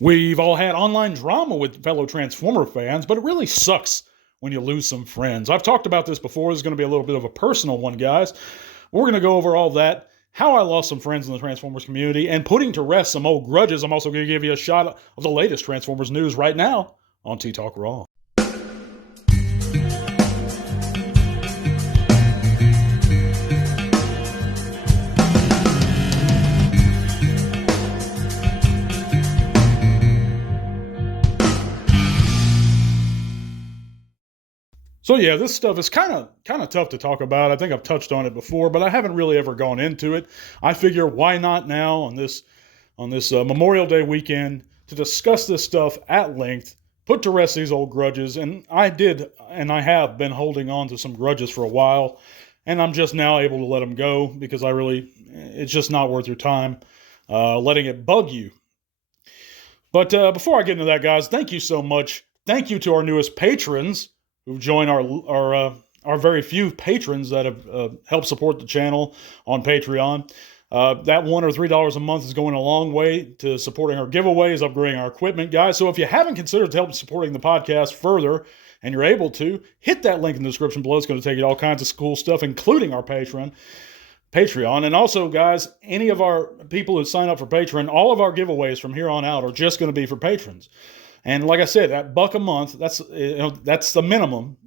We've all had online drama with fellow Transformer fans, but it really sucks when you lose some friends. I've talked about this before. This is going to be a little bit of a personal one, guys. We're going to go over all that, how I lost some friends in the Transformers community, and putting to rest some old grudges. I'm also going to give you a shot of the latest Transformers news right now on T-Talk Raw. So yeah, this stuff is kind of tough to talk about. I think I've touched on it before, but I haven't really ever gone into it. I figure why not now on this Memorial Day weekend to discuss this stuff at length, put to rest these old grudges. And I have been holding on to some grudges for a while, and I'm just now able to let them go because it's just not worth your time letting it bug you. But before I get into that, guys, thank you so much. Thank you to our newest patrons who've joined our very few patrons that have helped support the channel on Patreon. That $1 or $3 a month is going a long way to supporting our giveaways, upgrading our equipment, guys. So if you haven't considered help supporting the podcast further, and you're able to, hit that link in the description below. It's going to take you to all kinds of cool stuff, including our Patreon. And also, guys, any of our people who sign up for Patreon, all of our giveaways from here on out are just going to be for patrons. And like I said, that $1 a month, that's the minimum.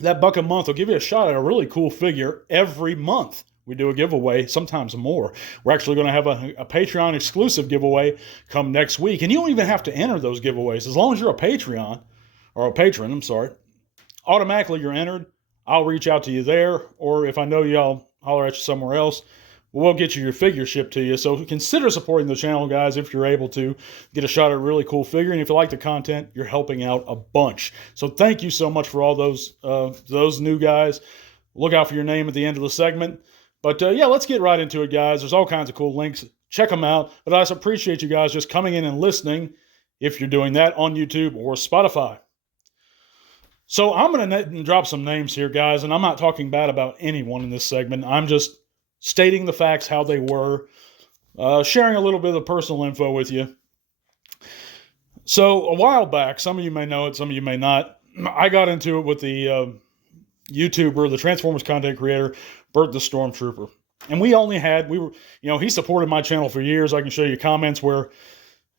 That $1 a month will give you a shot at a really cool figure every month. We do a giveaway, sometimes more. We're actually going to have a Patreon exclusive giveaway come next week. And you don't even have to enter those giveaways. As long as you're a patron, automatically you're entered. I'll reach out to you there. Or if I know you, I'll holler at you somewhere else. We'll get you your figure shipped to you. So consider supporting the channel, guys, if you're able to get a shot at a really cool figure. And if you like the content, you're helping out a bunch. So thank you so much for all those new guys. Look out for your name at the end of the segment. But yeah, let's get right into it, guys. There's all kinds of cool links. Check them out. But I just appreciate you guys just coming in and listening if you're doing that on YouTube or Spotify. So I'm going to drop some names here, guys. And I'm not talking bad about anyone in this segment. I'm just stating the facts how they were, sharing a little bit of personal info with you. So a while back, some of you may know it, some of you may not, I got into it with the YouTuber, the Transformers content creator, Bert the Stormtrooper. And he supported my channel for years. I can show you comments where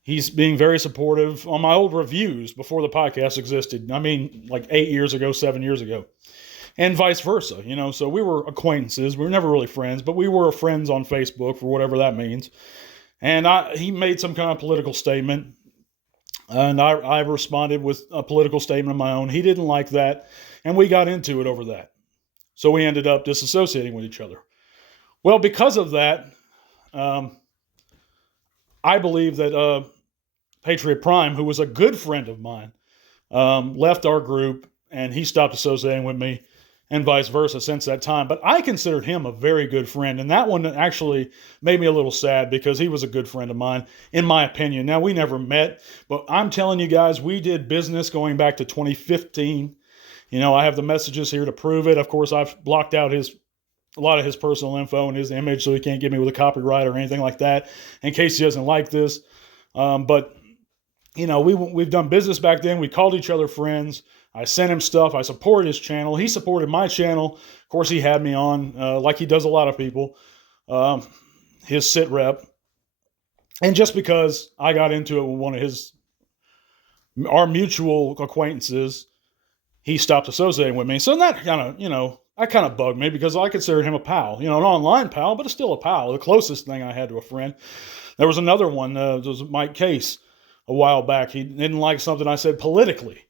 he's being very supportive on my old reviews before the podcast existed. I mean, like 8 years ago, 7 years ago. And vice versa, so we were acquaintances. We were never really friends, but we were friends on Facebook, for whatever that means. And he made some kind of political statement, and I responded with a political statement of my own. He didn't like that, and we got into it over that. So we ended up disassociating with each other. Well, because of that, I believe that Patriot Prime, who was a good friend of mine, left our group, and he stopped associating with me, and vice versa since that time. But I considered him a very good friend, and that one actually made me a little sad because he was a good friend of mine, in my opinion. Now, we never met, but I'm telling you guys, we did business going back to 2015. I have the messages here to prove it. Of course, I've blocked out a lot of his personal info and his image, so he can't get me with a copyright or anything like that, in case he doesn't like this. But we've done business back then. We called each other friends. I sent him stuff. I supported his channel. He supported my channel. Of course, he had me on, like he does a lot of people, his sit rep. And just because I got into it with one of our mutual acquaintances, he stopped associating with me. So that kind of bugged me because I considered him a pal, an online pal, but it's still a pal, the closest thing I had to a friend. There was another one, it was Mike Case a while back. He didn't like something I said politically.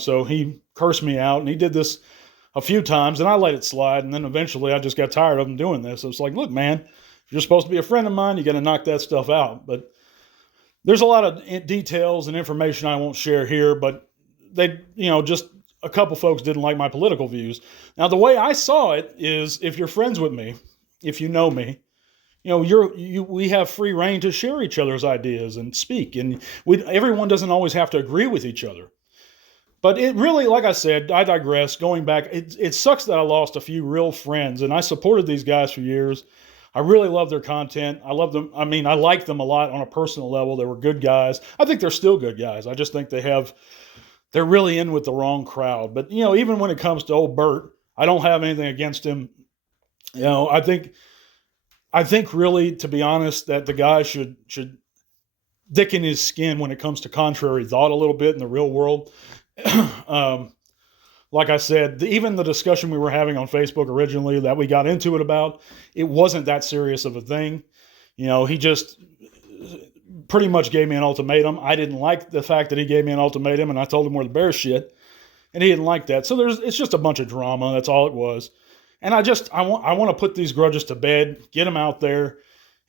So he cursed me out, and he did this a few times, and I let it slide, and then eventually I just got tired of him doing this. It's like, look, man, if you're supposed to be a friend of mine, you got to knock that stuff out. But there's a lot of details and information I won't share here, but just a couple folks didn't like my political views. Now, the way I saw it is, if you're friends with me, if you know me, we have free reign to share each other's ideas and speak, and everyone doesn't always have to agree with each other. But it really, like I said, I digress. Going back, it sucks that I lost a few real friends, and I supported these guys for years. I really love their content. I love them. I mean, I like them a lot on a personal level. They were good guys. I think they're still good guys. I just think they're really in with the wrong crowd. But, even when it comes to old Bert, I don't have anything against him. I think really, to be honest, that the guy should thicken his skin when it comes to contrary thought a little bit in the real world. Like I said, even the discussion we were having on Facebook originally that we got into it about, it wasn't that serious of a thing. He just pretty much gave me an ultimatum. I didn't like the fact that he gave me an ultimatum, and I told him where the bear shit, and he didn't like that. So it's just a bunch of drama. That's all it was. And I want to put these grudges to bed, get them out there.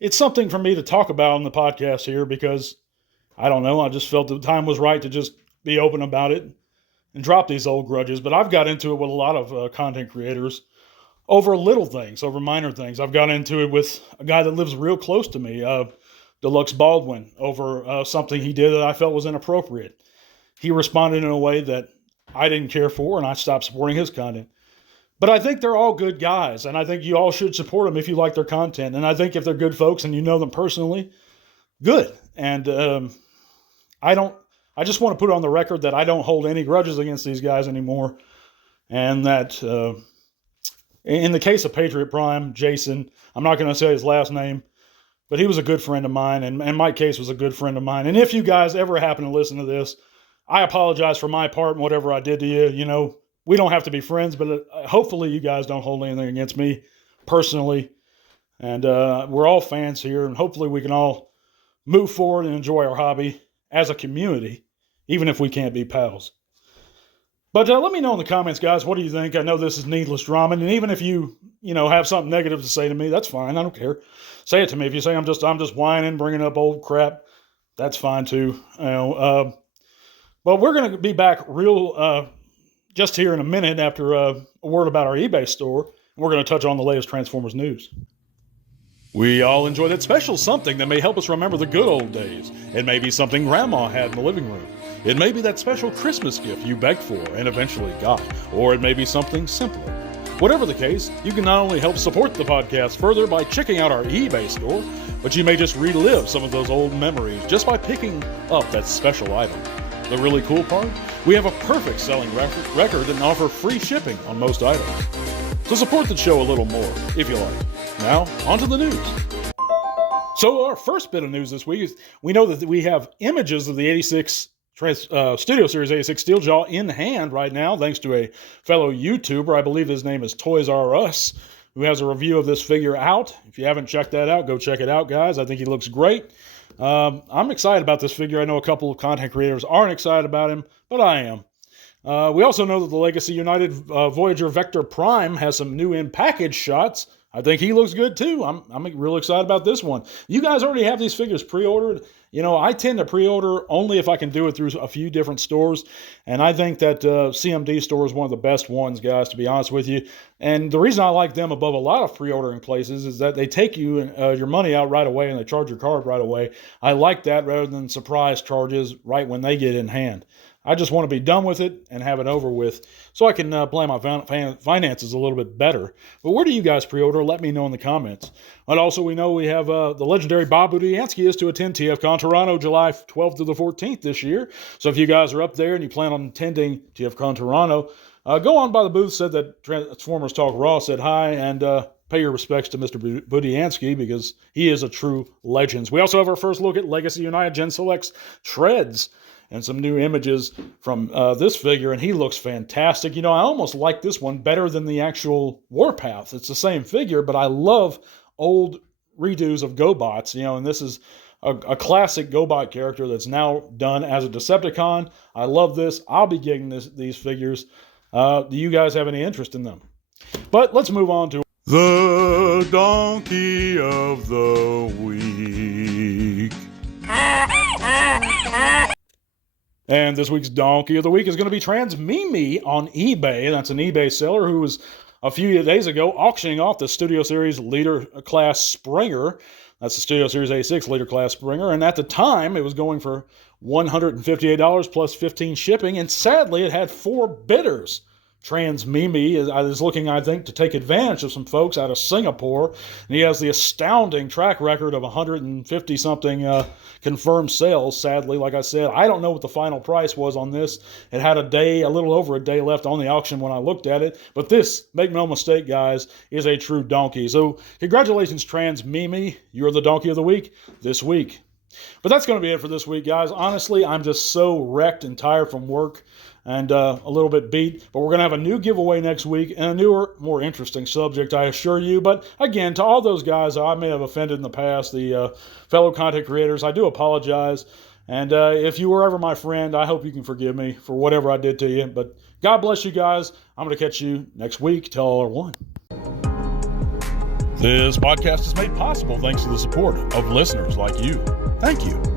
It's something for me to talk about on the podcast here because, I don't know, I just felt the time was right to just be open about it and drop these old grudges. But I've got into it with a lot of content creators over little things, over minor things. I've got into it with a guy that lives real close to me, Deluxe Baldwin, over something he did that I felt was inappropriate. He responded in a way that I didn't care for, and I stopped supporting his content. But I think they're all good guys, and I think you all should support them if you like their content. And I think if they're good folks and you know them personally, good. And I just want to put on the record that I don't hold any grudges against these guys anymore. And that in the case of Patriot Prime, Jason, I'm not going to say his last name, but he was a good friend of mine, and Mike Case was a good friend of mine. And if you guys ever happen to listen to this, I apologize for my part and whatever I did to you. We don't have to be friends, but hopefully you guys don't hold anything against me personally. And we're all fans here, and hopefully we can all move forward and enjoy our hobby as a community, even if we can't be pals. But let me know in the comments, guys, what do you think? I know this is needless drama, and even if you have something negative to say to me, that's fine. I don't care. Say it to me. If you say I'm just whining, bringing up old crap, that's fine too. But we're going to be back real just here in a minute after a word about our eBay store. We're going to touch on the latest Transformers news. We all enjoy that special something that may help us remember the good old days. It may be something Grandma had in the living room. It may be that special Christmas gift you begged for and eventually got. Or it may be something simpler. Whatever the case, you can not only help support the podcast further by checking out our eBay store, but you may just relive some of those old memories just by picking up that special item. The really cool part? We have a perfect selling record and offer free shipping on most items. So support the show a little more, if you like. Now, on to the news. So our first bit of news this week is we know that we have images of the 86 Studio Series 86 Steeljaw in hand right now, thanks to a fellow YouTuber. I believe his name is Toys R Us, who has a review of this figure out. If you haven't checked that out, go check it out, guys. I think he looks great. I'm excited about this figure. I know a couple of content creators aren't excited about him, but I am. We also know that the Legacy United Voyager Vector Prime has some new in-package shots. I think he looks good too. I'm real excited about this one. You guys already have these figures pre-ordered. I tend to pre-order only if I can do it through a few different stores. And I think that CMD store is one of the best ones, guys, to be honest with you. And the reason I like them above a lot of pre-ordering places is that they take your money out right away and they charge your card right away. I like that rather than surprise charges right when they get in hand. I just want to be done with it and have it over with so I can plan my finances a little bit better. But where do you guys pre-order? Let me know in the comments. And also, we know we have the legendary Bob Budiansky is to attend TFCon Toronto July 12th to the 14th this year. So if you guys are up there and you plan on attending TFCon Toronto, go on by the booth, said that Transformers Talk Raw said hi, and pay your respects to Mr. Budiansky because he is a true legend. We also have our first look at Legacy United Gen Selects Treads and some new images from this figure, and he looks fantastic. I almost like this one better than the actual Warpath. It's the same figure, but I love old redos of GoBots, and this is a classic GoBot character that's now done as a Decepticon. I love this. I'll be getting these figures. Do you guys have any interest in them? But let's move on to the Donkey of the Week. And this week's Donkey of the Week is going to be Transmimi on eBay. That's an eBay seller who was a few days ago auctioning off the Studio Series Leader Class Springer. That's the Studio Series A6 Leader Class Springer. And at the time, it was going for $158 plus 15 shipping. And sadly, it had 4 bidders. Trans Mimi is looking, I think, to take advantage of some folks out of Singapore. And he has the astounding track record of 150-something confirmed sales, sadly. Like I said, I don't know what the final price was on this. It had a little over a day left on the auction when I looked at it. But this, make no mistake, guys, is a true donkey. So congratulations, Trans Mimi. You're the donkey of the week this week. But that's going to be it for this week, guys. Honestly, I'm just so wrecked and tired from work and a little bit beat. But we're going to have a new giveaway next week and a newer, more interesting subject, I assure you. But again, to all those guys I may have offended in the past, the fellow content creators, I do apologize. And if you were ever my friend, I hope you can forgive me for whatever I did to you. But God bless you guys. I'm going to catch you next week. Till all are one. This podcast is made possible thanks to the support of listeners like you. Thank you.